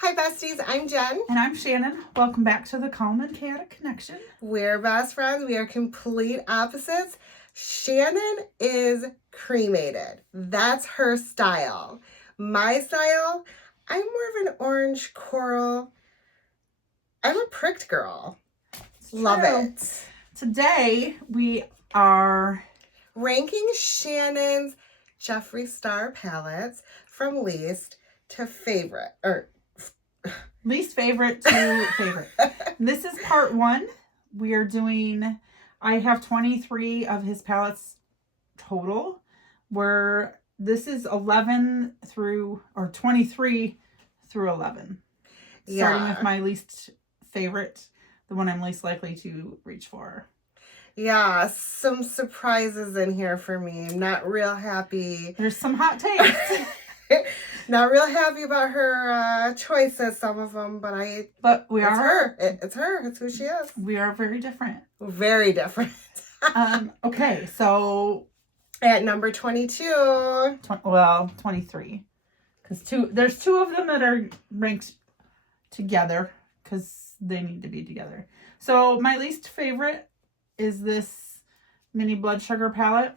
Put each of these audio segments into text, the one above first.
Hi besties, I'm Jen. And I'm Shannon. Welcome back to the Calm and Chaotic Connection. We're best friends. We are complete opposites. Shannon is cremated. That's her style. My style, I'm more of an orange coral. I'm a pricked girl. Love it. Today we are ranking Shannon's Jeffree Star palettes from least to favorite, or least favorite to favorite. This is part one. We are doing, I have 23 of his palettes total, where this is 11 through, or 23 through 11. Starting with my least favorite, the one I'm least likely to reach for. Yeah, some surprises in here for me. I'm not real happy. There's some hot takes. Not real happy about her choices, some of them, but we are her. It's her. It's who she is. We are very different. Very different. Okay, so at number 22. 23. Because there's two of them that are ranked together because they need to be together. So my least favorite is this mini blood sugar palette.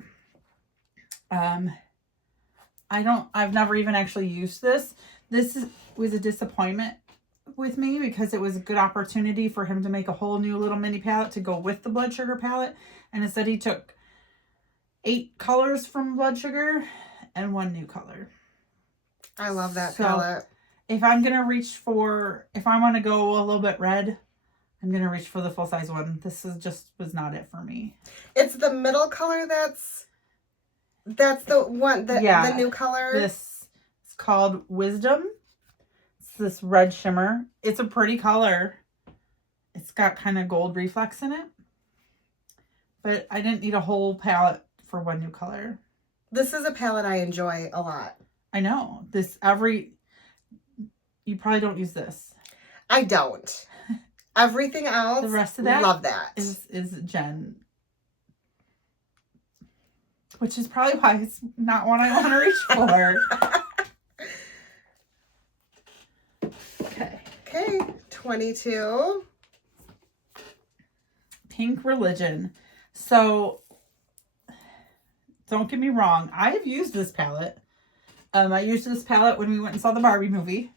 I've never even actually used this. Was a disappointment with me because it was a good opportunity for him to make a whole new little mini palette to go with the blood sugar palette. And instead he took 8 colors from blood sugar and 1 new color. I love that palette. If I'm going to if I want to go a little bit red, I'm going to reach for the full size one. This was not it for me. It's the middle color that's the one, the new color. This is called Wisdom. It's this red shimmer. It's a pretty color. It's got kind of gold reflex in it. But I didn't need a whole palette for 1 new color. This is a palette I enjoy a lot. I know. You probably don't use this. I don't. Everything else, the rest of that, love that. Is Jen. Which is probably why it's not one I want to reach for. Okay, 22. Pink Religion. So, don't get me wrong. I have used this palette. I used this palette when we went and saw the Barbie movie.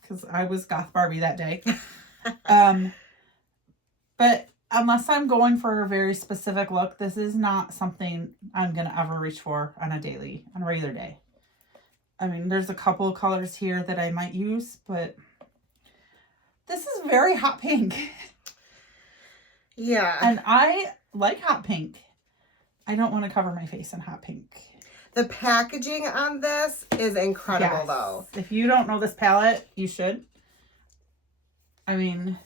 Because I was goth Barbie that day. But unless I'm going for a very specific look, this is not something I'm going to ever reach for on a regular day. I mean, there's a couple of colors here that I might use, but this is very hot pink. Yeah. And I like hot pink. I don't want to cover my face in hot pink. The packaging on this is incredible, though. If you don't know this palette, you should. I mean,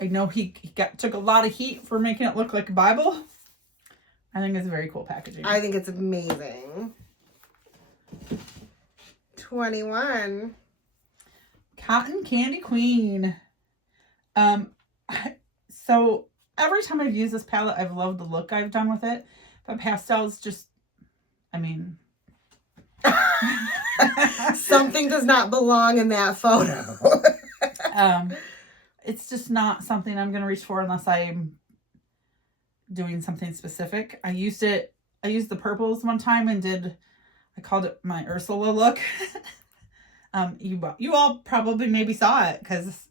I know he took a lot of heat for making it look like a Bible. I think it's very cool packaging. I think it's amazing. 21. Cotton Candy Queen. So every time I've used this palette, I've loved the look I've done with it. But pastels just, I mean. Something does not belong in that photo. It's just not something I'm going to reach for unless I'm doing something specific. I used the purples one time and I called it my Ursula look. You all probably maybe saw it because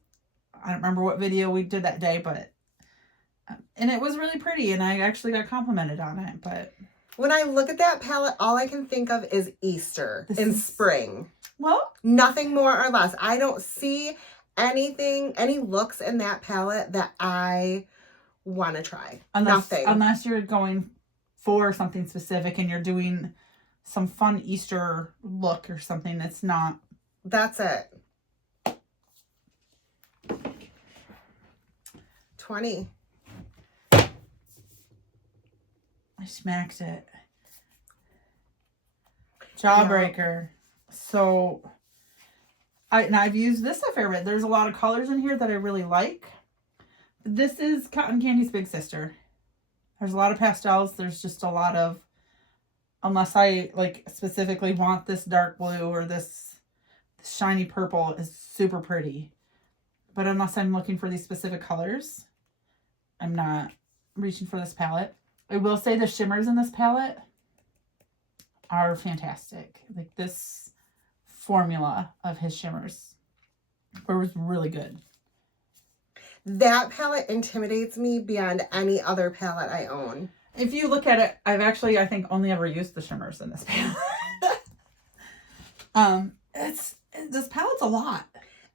I don't remember what video we did that day, but, and it was really pretty and I actually got complimented on it, but. When I look at that palette, all I can think of is Easter in spring. Well. Nothing more or less. I don't see any looks in that palette that I want to try. Nothing. Unless you're going for something specific and you're doing some fun Easter look or something that's not. That's it. 20. I smacked it. Jawbreaker. Yeah. So I've used this a fair bit. There's a lot of colors in here that I really like. This is Cotton Candy's big sister. There's a lot of pastels. There's just a lot of, unless I like specifically want this dark blue or this This shiny purple is super pretty. But unless I'm looking for these specific colors, I'm not reaching for this palette. I will say the shimmers in this palette are fantastic. Like this formula of his shimmers was really good. That palette intimidates me beyond any other palette I own. If you look at it, I've actually, I think, only ever used the shimmers in this palette. This palette's a lot.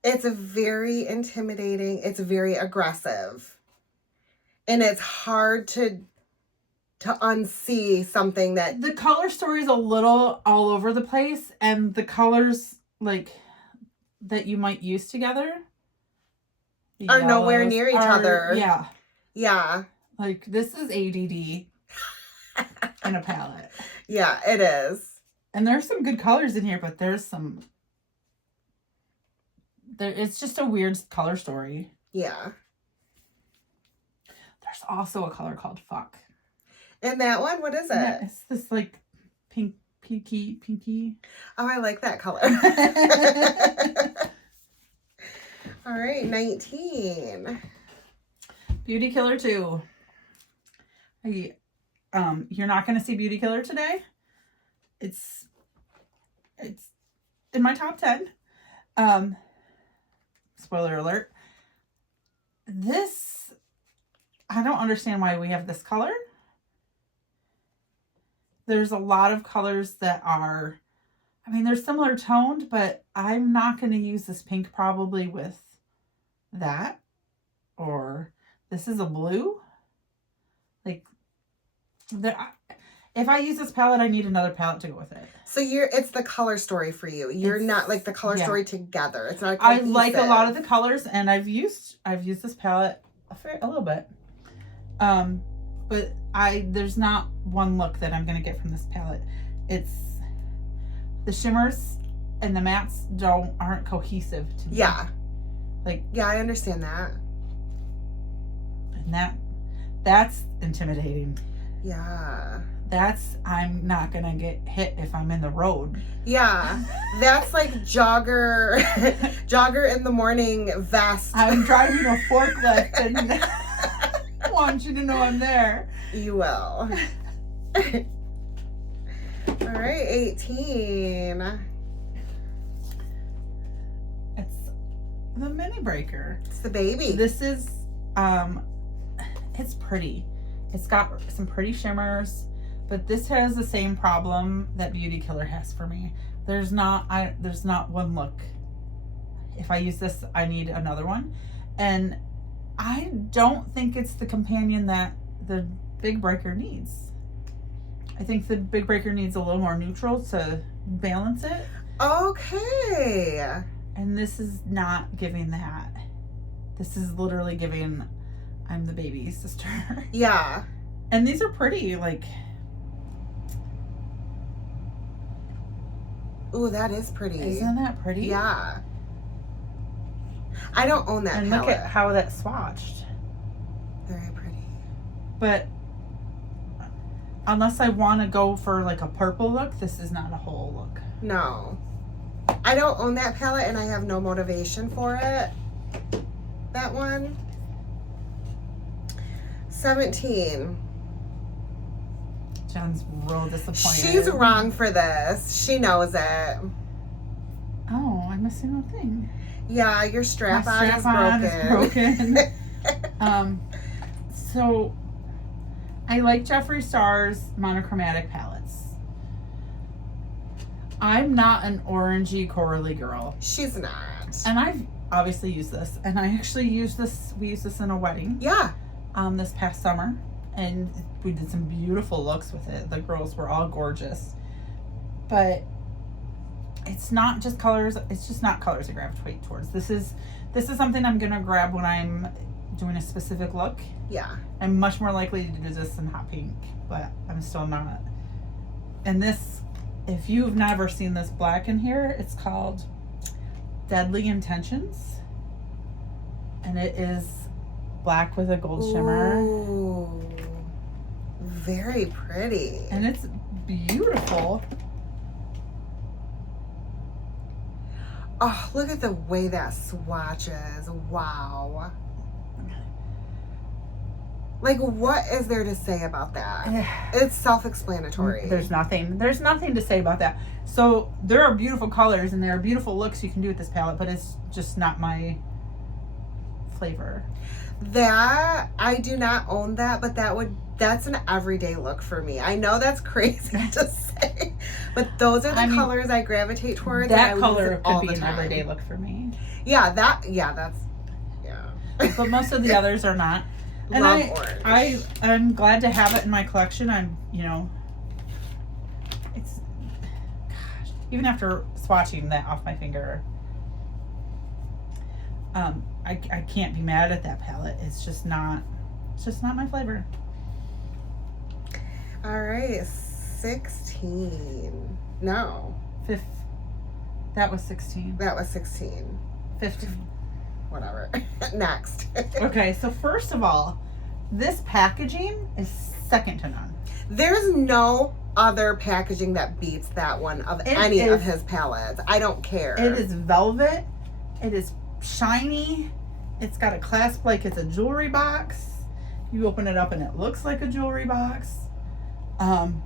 It's very intimidating. It's very aggressive. And it's hard to unsee something that... The color story is a little all over the place, and the colors, like, that you might use together are nowhere near each other. Yeah. Yeah. Like, this is ADD in a palette. Yeah, it is. And there's some good colors in here, but there's some... It's just a weird color story. Yeah. There's also a color called Fuck. And that one, what is it? Yeah, it's this, like, pinky. Oh, I like that color. All right, 19. Beauty Killer 2. You're not going to see Beauty Killer today. It's in my top 10. Spoiler alert. This, I don't understand why we have this color. There's a lot of colors that are, I mean, they're similar toned, but I'm not going to use this pink probably with that. Or this is a blue. Like, if I use this palette, I need another palette to go with it. So it's the color story for you. You're not like the color story together. It's not cohesive. I like a lot of the colors, and I've used this palette a little bit. But there's not one look that I'm going to get from this palette. It's the shimmers and the mattes aren't cohesive to me. Yeah. Like, yeah, I understand that. And that's intimidating. Yeah. I'm not going to get hit if I'm in the road. Yeah. That's like jogger in the morning vest. I'm driving a forklift and I want you to know I'm there. You will. All right, 18. It's the mini breaker. It's the baby. This is, it's pretty. It's got some pretty shimmers, but this has the same problem that Beauty Killer has for me. There's not one look. If I use this, I need another one. And I don't think it's the companion that the Big Breaker needs. I think the Big Breaker needs a little more neutral to balance it. Okay. And this is not giving that. This is literally giving, I'm the baby sister. Yeah. And these are pretty, like. Ooh, that is pretty. Isn't that pretty? Yeah. I don't own that palette. And look at how that's swatched. Very pretty. But unless I want to go for like a purple look, this is not a whole look. No. I don't own that palette and I have no motivation for it. That one. 17. Jen's real disappointed. She's wrong for this. She knows it. Oh, I'm missing a thing. Yeah, your strap-on is broken. So I like Jeffree Star's monochromatic palettes. I'm not an orangey corally girl. She's not. And I've obviously used this. And I actually used this, we used this in a wedding. Yeah. This past summer. And we did some beautiful looks with it. The girls were all gorgeous. But it's not just colors. It's just not colors I gravitate towards. This is something I'm going to grab when I'm doing a specific look. Yeah. I'm much more likely to do this in hot pink, but I'm still not. And this, if you've never seen this black in here, it's called Deadly Intentions. And it is black with a gold shimmer. Ooh. Very pretty. And it's beautiful. Oh, look at the way that swatches. Wow. Like, what is there to say about that? It's self-explanatory. There's nothing to say about that. So there are beautiful colors and there are beautiful looks you can do with this palette, but it's just not my flavor. That, I do not own that, but that's an everyday look for me. I know that's crazy to say, but those are the colors I gravitate towards. That color could be an everyday look for me. Yeah, that's. But most of the others are not. And Love orange. I'm glad to have it in my collection. It's, gosh, even after swatching that off my finger, I can't be mad at that palette. It's just not my flavor. All right, 16. No. That was 16. That was 16. 15. Whatever. Next. Okay, so first of all, this packaging is second to none. There's no other packaging that beats that one of any of his palettes. I don't care. It is velvet. It is shiny. It's got a clasp like it's a jewelry box. You open it up and it looks like a jewelry box. And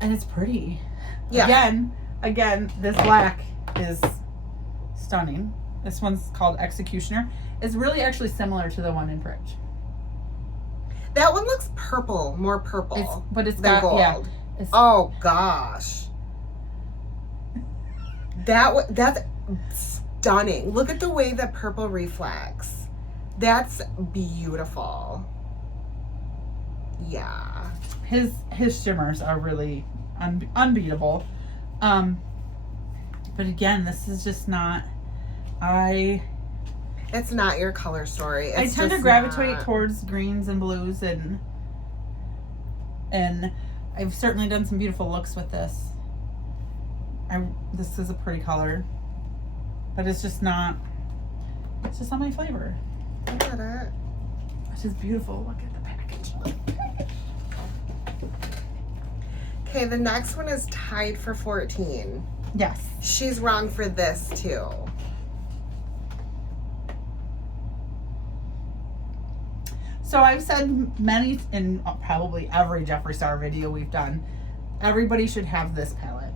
it's pretty. Yeah. Again, this black is stunning. This one's called Executioner. It's really actually similar to the one in Bridge. That one looks purple, more purple. It's than got gold. Yeah. Oh gosh. That's stunning. Look at the way the purple reflects. That's beautiful. Yeah. His shimmers are really unbeatable. But again, this is just not. It's not your color story. I tend to gravitate towards greens and blues, and I've certainly done some beautiful looks with this. This is a pretty color, but it's just not my flavor. Look at it. Which is beautiful. Look at the package. Okay, the next one is tied for 14. Yes. She's wrong for this too. So I've said many, in probably every Jeffree Star video we've done, everybody should have this palette.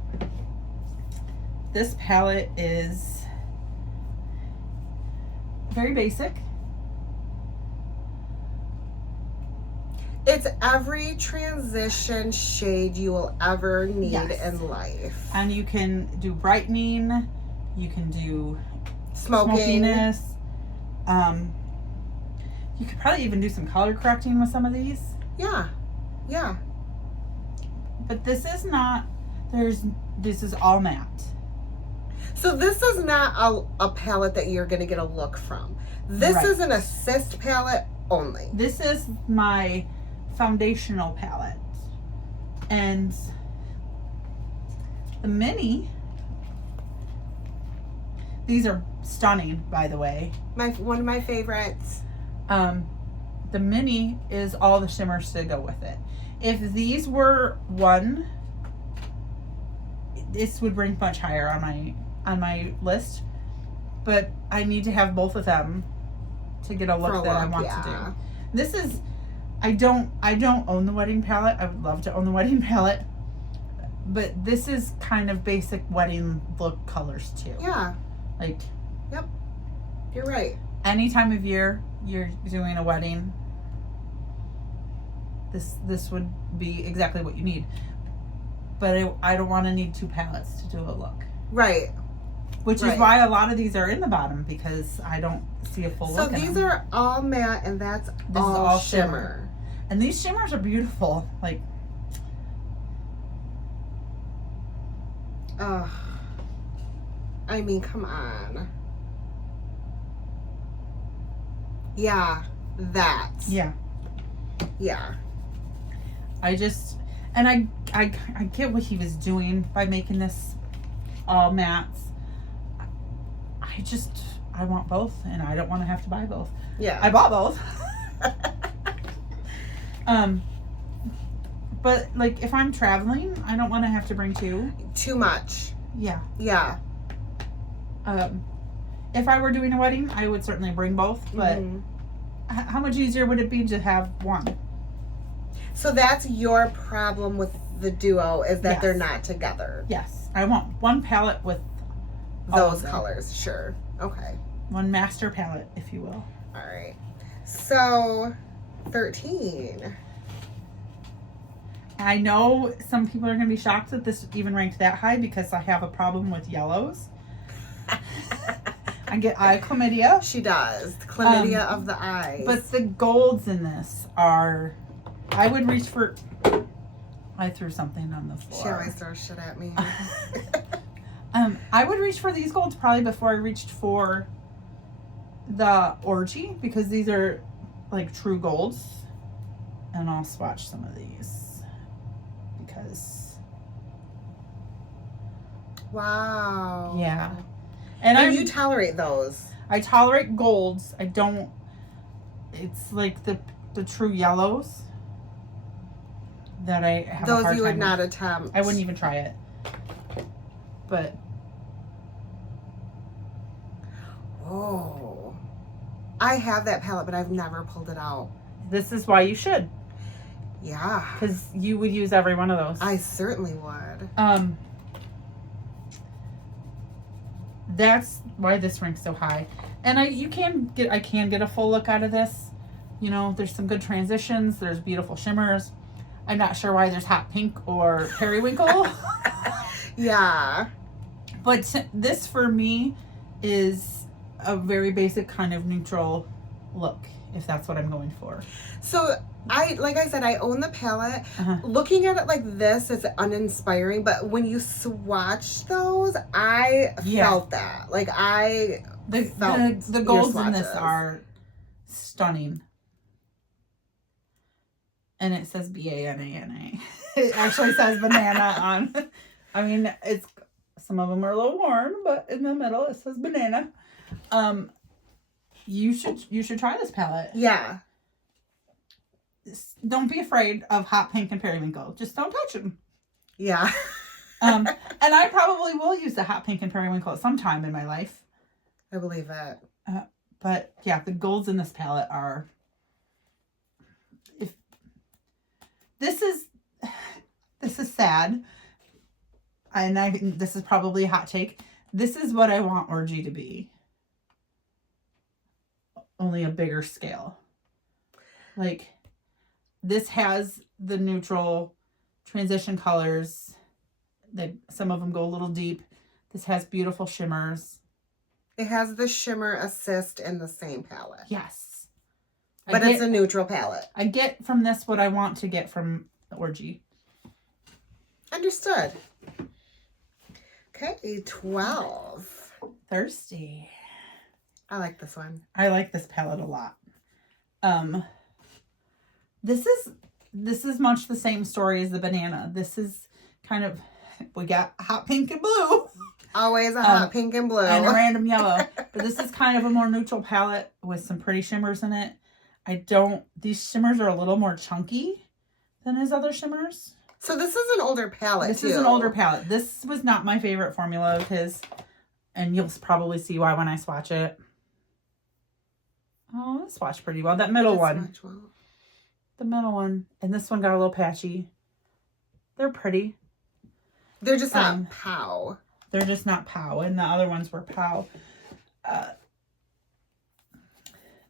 This palette is very basic. It's every transition shade you will ever need in life. And you can do brightening, you can do smokiness. You could probably even do some color correcting with some of these. Yeah. Yeah. But this is not, this is all matte. So this is not a palette that you're going to get a look from. This is an assist palette only. This is my foundational palette. And the mini, these are stunning, by the way. One of my favorites. The mini is all the shimmers to go with it. If these were one, this would rank much higher on my list. But I need to have both of them to get a look that I want to do. This is, I don't own the wedding palette. I would love to own the wedding palette. But this is kind of basic wedding look colors too. Yeah. Like. Yep. You're right. Any time of year you're doing a wedding, this would be exactly what you need. But I don't want to need two palettes to do a look. Right. Which is why a lot of these are in the bottom, because I don't see a full look in them. So these are all matte and this is all shimmer. And these shimmers are beautiful. Like, oh, I mean, come on. Yeah, that. Yeah. Yeah. I get what he was doing by making this all mattes. I want both, and I don't want to have to buy both. Yeah. I bought both. But like if I'm traveling, I don't want to have to bring two. Too much. Yeah. Yeah. If I were doing a wedding, I would certainly bring both, but how much easier would it be to have one? So that's your problem with the duo, is that Yes. they're not together. Yes. I want one palette with those colors. Sure. Okay. One master palette, if you will. All right. So 13. I know some people are going to be shocked that this even ranked that high because I have a problem with yellows. I get eye chlamydia. She does. The chlamydia of the eyes. But the golds in this are... I would reach for... I threw something on the floor. She always throws shit at me. I would reach for these golds probably before I reached for the orgy, because these are like true golds. And I'll swatch some of these because... Wow. Yeah. And you tolerate those. I tolerate golds. I don't... It's like the true yellows that I have those a hard you time would not with. attempt. I wouldn't even try it. But... Oh. I have that palette, but I've never pulled it out. This is why you should. Yeah. Because you would use every one of those. I certainly would. That's why this ranks so high. And I can get a full look out of this. You know, there's some good transitions. There's beautiful shimmers. I'm not sure why there's hot pink or periwinkle. Yeah. But this for me is a very basic kind of neutral look, if that's what I'm going for. So like I said, I own the palette. Looking at it like this is uninspiring, but when you swatch those, I felt that. Like the golds in this are stunning. And it says BANANA. It actually says banana on. I mean, some of them are a little worn, but in the middle it says banana. You should try this palette. Yeah. Don't be afraid of hot pink and periwinkle. Just don't touch them. Yeah. And I probably will use the hot pink and periwinkle at some time in my life. I believe it. But yeah, the golds in this palette are... This is sad. And this is probably a hot take. This is what I want Orgy to be. Only a bigger scale. Like, this has the neutral transition colors. Some of them go a little deep. This has beautiful shimmers. It has the shimmer assist in the same palette. Yes. But it's a neutral palette. I get from this what I want to get from the Orgy. Understood. Okay, 12. Thirsty. I like this one. I like this palette a lot. This is much the same story as the banana. This is kind of, we got hot pink and blue. Always a hot pink and blue. And a random yellow. But this is kind of a more neutral palette with some pretty shimmers in it. These shimmers are a little more chunky than his other shimmers. So this is an older palette, This is an older palette. This was not my favorite formula of his. And you'll probably see why when I swatch it. Oh, it swatched pretty well. That middle one. Well. The middle one. And this one got a little patchy. They're pretty. They're just not pow. They're just not pow. And the other ones were pow.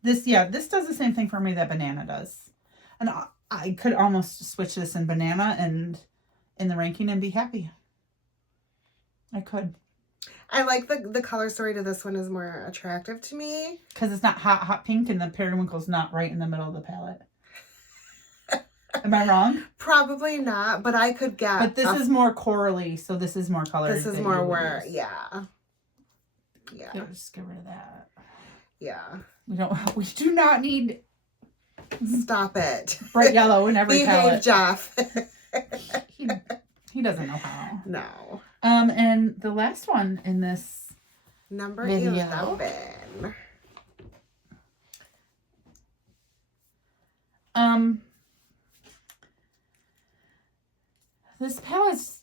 This does the same thing for me that banana does. And I could almost switch this in banana and in the ranking and be happy. I could. I like the color story to this one is more attractive to me. Because it's not hot pink and the periwinkle's not right in the middle of the palette. Am I wrong? Probably not, but I could get... But this is more corally, so this is more color. This is more where, yeah. Yeah. Just get rid of that. Yeah. We do not need... Stop it. Bright yellow in every palette. Behave, Jeff. He doesn't know how. No. And the last one in this number video. 11. This palette's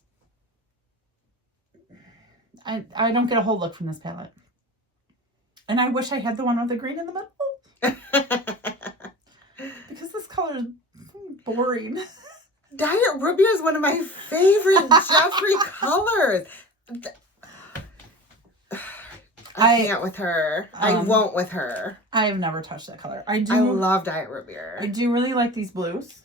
I don't get a whole look from this palette. And I wish I had the one with the green in the middle. Because this color is boring. Diet Root Beer is one of my favorite Jeffree colors. I can't with her. I won't with her. I have never touched that color. I love Diet Root Beer. I do really like these blues.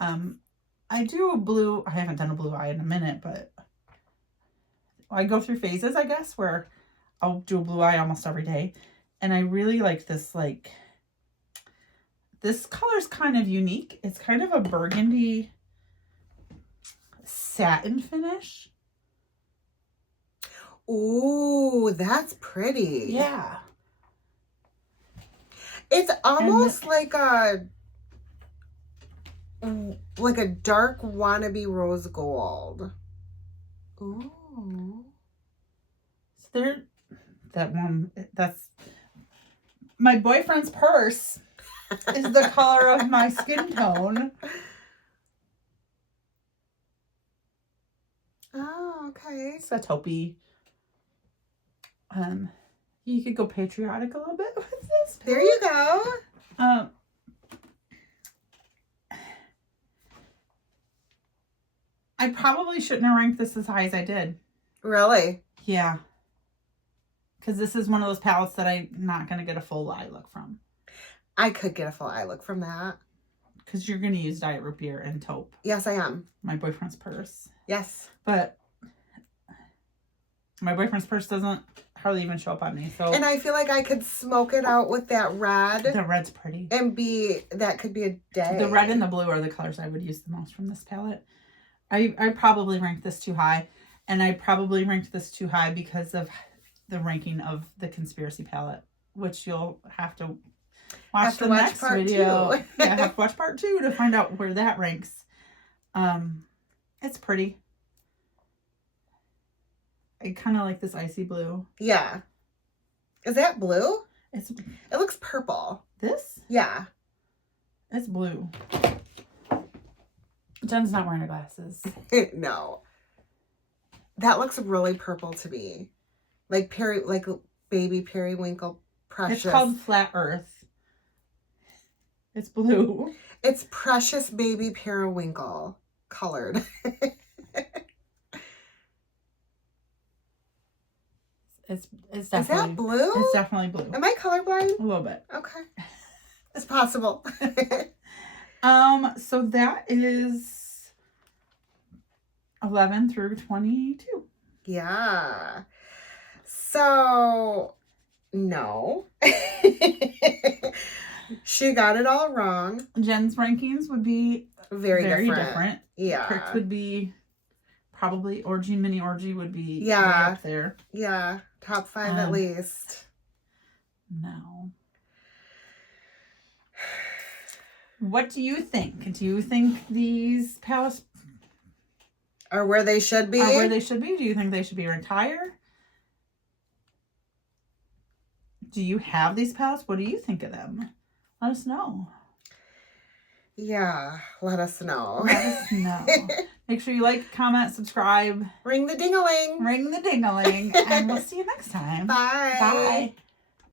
I do a blue. I haven't done a blue eye in a minute, but I go through phases, I guess, where I'll do a blue eye almost every day. And I really like this, like, this color's kind of unique. It's kind of a burgundy satin finish. Ooh, that's pretty. Yeah. It's almost like a dark wannabe rose gold. Ooh. So there, that one, that's my boyfriend's purse is the color of my skin tone. Oh, okay. It's a taupey. You could go patriotic a little bit with this. There you go. I probably shouldn't have ranked this as high as I did. Really? Yeah. Because this is one of those palettes that I'm not going to get a full eye look from. I could get a full eye look from that. Because you're going to use Diet Root Beer and taupe. Yes, I am. My boyfriend's purse. Yes. But my boyfriend's purse doesn't hardly even show up on me. So. And I feel like I could smoke it out with that red. The red's pretty. And that could be a day. The red and the blue are the colors I would use the most from this palette. I probably ranked this too high. And I probably ranked this too high because of the ranking of the Conspiracy palette. Which you'll have to watch the next video. Yeah, have to watch part 2 to find out where that ranks. It's pretty. I kind of like this icy blue. Yeah. Is that blue? It looks purple. This? Yeah. It's blue. Jen's not wearing her glasses. No. That looks really purple to me. Like baby periwinkle precious. It's called Flat Earth. It's blue. It's precious baby periwinkle colored. It's definitely. Is that blue? It's definitely blue. Am I colorblind? A little bit. Okay. It's possible. So that is 11 through 22. Yeah. So, no. She got it all wrong. Jen's rankings would be very different. Yeah. Crick's would be probably Orgy and Mini Orgy would be way up there. Yeah. Top 5 at least. No. What do you think? Do you think these palettes are where they should be? Are where they should be? Do you think they should be retired? Do you have these palettes? What do you think of them? Let us know. Yeah, let us know. Let us know. Make sure you like, comment, subscribe. Ring the ding-a-ling. Ring the ding-a-ling. And we'll see you next time. Bye. Bye.